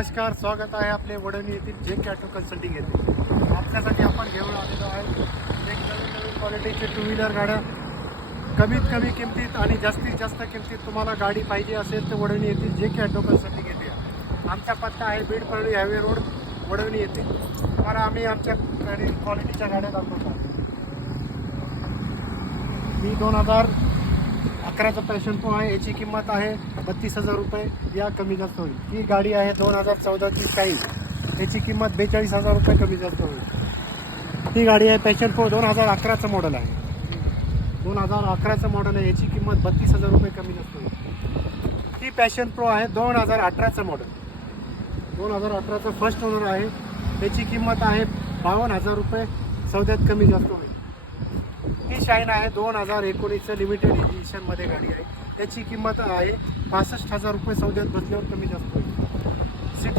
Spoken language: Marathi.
नमस्कार, स्वागत आहे आपले वडवणी येथील जे ऑटो कन्सल्टिंग येथे। आपल्यासाठी आपण घेऊन आलेलो आहे एक नवीन क्वालिटीचे टू व्हीलर गाड्या कमीत कमी किमतीत आणि जास्तीत जास्त किमतीत तुम्हाला गाडी पाहिजे असेल तर वडवणी येथील जे ऑटो कन्सल्टिंग येथे या। आमचा पत्ता आहे बीड परळी हायवे रोड वडवणी येथे। तुम्हाला आम्ही आमच्या क्वालिटीच्या गाड्या दाखवतो। मी 2011चा पॅशन प्रो आहे। याची किंमत आहे 32,000 रुपये, या कमी जास्त होईल। ही गाडी आहे 2014ची शाईन, याची किंमत 42,000 रुपये कमी जास्त होईल। ही गाडी आहे पॅशन प्रो 2011चं मॉडेल आहे, 2011चं मॉडेल आहे। याची किंमत 32,000 रुपये कमी जास्त होईल। ही पॅशन प्रो आहे 2018चं मॉडेल, 2018चं फर्स्ट ओनर आहे। याची किंमत आहे 52,000 रुपये, सौद्यात कमी जास्त होईल। ही शाईन आहे 2019चं लिमिटेड एडिशनमध्ये गाडी आहे। त्याची किंमत आहे 65,000 रुपये, सौद्यात बसल्यावर कमी जास्त होईल।